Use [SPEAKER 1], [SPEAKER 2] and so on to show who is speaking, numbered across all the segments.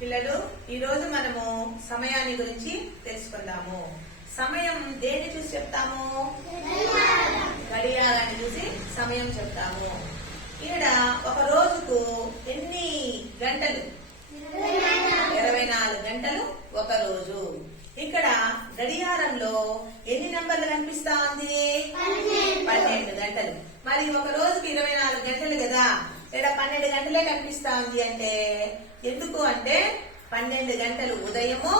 [SPEAKER 1] పిల్లలు ఈ రోజు మనము సమయాన్ని గురించి తెలుసుకుందాము. సమయం దేన్ని చూసి చెప్తాము? గడియారాన్ని చూసి సమయం చెప్తాము. ఇక్కడ ఒక రోజుకు ఎన్ని గంటలు? ఇరవై నాలుగు గంటలు ఒక రోజు. ఇక్కడ గడియారంలో ఎన్ని నంబర్లు కనిపిస్తా ఉంది పన్నెండు గంటలు. మరి ఒక రోజుకి ఇరవై నాలుగు ఇక్కడ పన్నెండు గంటలే కనిపిస్తా ఉంది అంటే ఎందుకు అంటే పన్నెండు గంటలు ఉదయము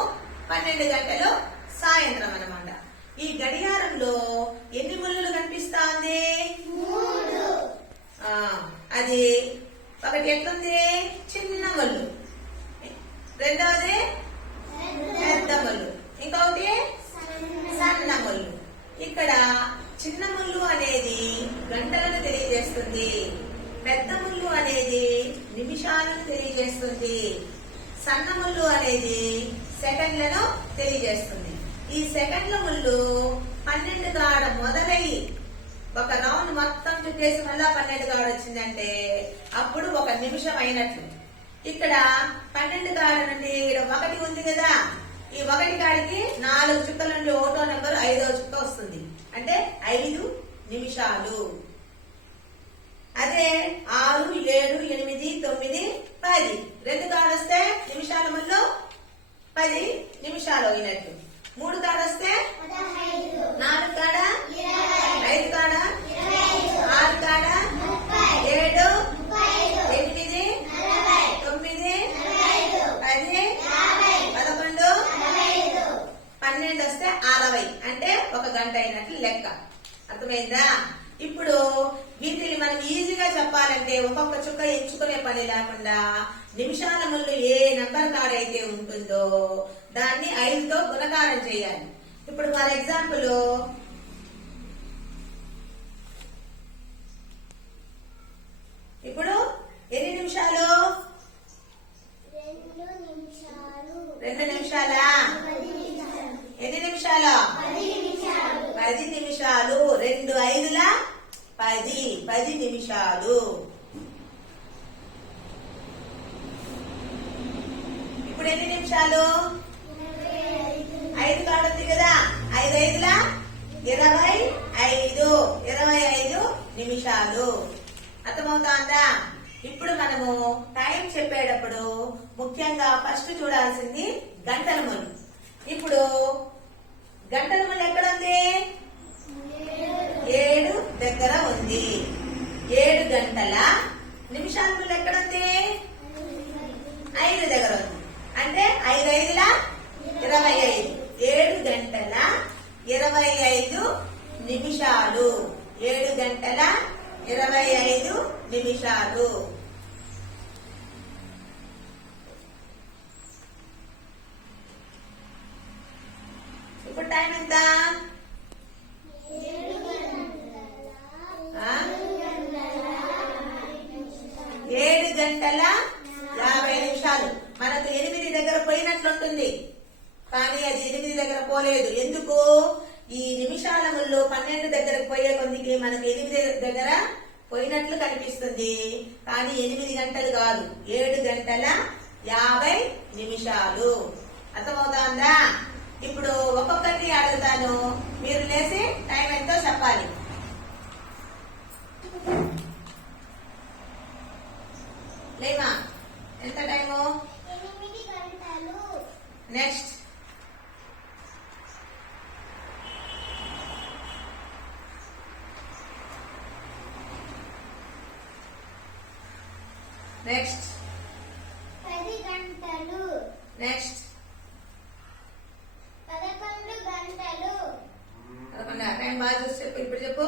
[SPEAKER 1] పన్నెండు గంటలు సాయంత్రం అన్నమాట ఈ గడియారంలో ఎన్ని ముళ్ళు కనిపిస్తా ఉంది ఆ, అది ఒకటి ఎట్లుంది? చిన్న ముళ్ళు. రెండవది పెద్ద ముళ్ళు. ఇంకొకటి? సన్న ముళ్ళు. ఇక్కడ చిన్న ముళ్ళు అనేది గంటలను తెలియజేస్తుంది. పెద్ద ముళ్ళు అనేది నిమిషాలను తెలియజేస్తుంది. సన్న ముళ్ళు అనేది సెకండ్లను తెలియజేస్తుంది. ఈ సెకండ్ల ముళ్ళు పన్నెండు కాడ మొదలయ్యి ఒక రౌండ్ మొత్తం చుట్టేసి మళ్ళా పన్నెండు కాడ వచ్చిందంటే అప్పుడు ఒక నిమిషం అయినట్లు. ఇక్కడ పన్నెండు కాడ నుండి ఒకటి ఉంది కదా. ఈ ఒకటి కాడికి నాలుగు చుక్కల నుండి ఓటో నెంబర్ ఐదో చుక్క వస్తుంది. అంటే ఐదు నిమిషాలు. అదే ఆరు ఏడు ఎనిమిది తొమ్మిది పది. రెండు కాడొస్తే నిమిషాల ముందు పది నిమిషాలు అయినట్టు. మూడు కాడొస్తే నాలుగు కాడ ఐదు కాడ ఆరు కాడ ఏడు ఎనిమిది తొమ్మిది పది పదకొండు పన్నెండు వస్తే అరవై. అంటే ఒక గంట అయినట్లు లెక్క. అర్థమైందా? ఇప్పుడు వీటిని మనం ఈజీగా చెప్పాలంటే ఒక్కొక్క చుక్క ఎంచుకునే పని లేకుండా నిమిషాల ముందు ఏ నంబర్ కార్డ్ అయితే ఉంటుందో దాన్ని ఐదుతో గుణకారం చేయాలి. ఇప్పుడు ఫర్ ఎగ్జాంపుల్ ఇప్పుడు ఎన్ని నిమిషాలు
[SPEAKER 2] రెండు నిమిషాలు
[SPEAKER 1] రెండు నిమిషాలా
[SPEAKER 2] పది నిమిషాలు
[SPEAKER 1] ఎన్ని నిమిషాలు
[SPEAKER 2] పది నిమిషాలు
[SPEAKER 1] పది నిమిషాలు రెండు ఐదుల? పది పది నిమిషాలు. ఇప్పుడు ఎన్ని నిమిషాలు?
[SPEAKER 2] ఐదు
[SPEAKER 1] కాబట్టి కదా. ఐదు ఐదుల? ఇరవై ఐదు. ఇరవై ఐదు నిమిషాలు. అర్థమవుతోందా? ఇప్పుడు మనము టైం చెప్పేటప్పుడు ముఖ్యంగా ఫస్ట్ చూడాల్సింది గంటల ముందు. ఇప్పుడు గంటల ముళ్ళు ఎక్కడ ఉంది ఏడు దగ్గర ఉంది. ఏడు గంటల నిమిషాల ముళ్ళు ఎక్కడ ఉంది ఐదు దగ్గర ఉంది. అంటే ఐదు ఐదుల ఇరవై ఐదు. ఏడు గంటల ఇరవై ఐదు నిమిషాలు. ఏడు గంటల ఇరవై ఐదు నిమిషాలు ఇప్పుడు టైం ఎంత
[SPEAKER 2] ఏడు గంటల
[SPEAKER 1] యాభై నిమిషాలు. మనకు ఎనిమిది దగ్గర పోయినట్లుంటుంది. కానీ అది ఎనిమిది దగ్గర పోలేదు. ఎందుకు? ఈ నిమిషాల ముళ్ళు పన్నెండు దగ్గరకు పోయే కొద్దికి మనకు ఎనిమిది దగ్గర పోయినట్లు కనిపిస్తుంది. కానీ ఎనిమిది గంటలు కాదు. ఏడు గంటల యాభై నిమిషాలు. అర్థమవుతోందా? ఉందా ఒక్కొక్కరిని అడుగుతాను మీరు లేసి టైం ఎంతో చెప్పాలి లేమా ఎంత టైము
[SPEAKER 2] ఎనిమిది గంటలు
[SPEAKER 1] నెక్స్ట్ నెక్స్ట్
[SPEAKER 2] పది గంటలు.
[SPEAKER 1] నెక్స్ట్
[SPEAKER 2] పదకొండు గంటలు.
[SPEAKER 1] పదకొండు. టైం బాగా చూసి చెప్పు ఇప్పుడు చెప్పు.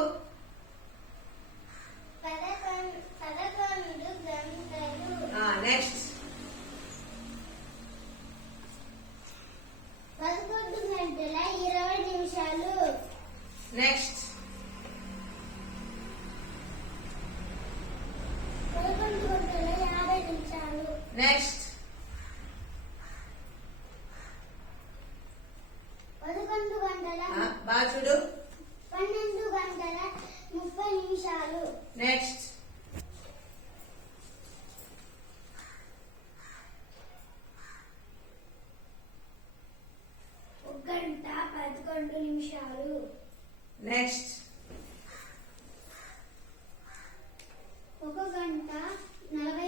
[SPEAKER 1] నెక్స్ట్
[SPEAKER 2] పదకొండు పన్నెండు ముప్పై నిమిషాలు.
[SPEAKER 1] నెక్స్ట్
[SPEAKER 2] ఒక గంట పదకొండు నిమిషాలు.
[SPEAKER 1] నెక్స్ట్ ఒక
[SPEAKER 2] గంట నలభై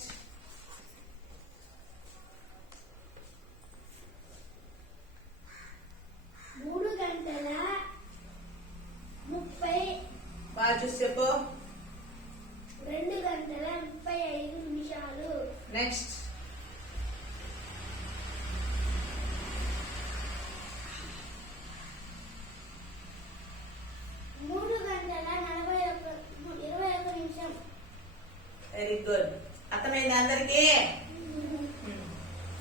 [SPEAKER 2] మూడు గంటల ముప్పై
[SPEAKER 1] బాగా చూసి చెప్పు
[SPEAKER 2] రెండు గంటల ముప్పై ఐదు నిమిషాలు
[SPEAKER 1] నెక్స్ట్
[SPEAKER 2] మూడు గంటల నలభై ఒక ఇరవై ఒక నిమిషం
[SPEAKER 1] వెరీ గుడ్ అర్థమైంది అందరికీ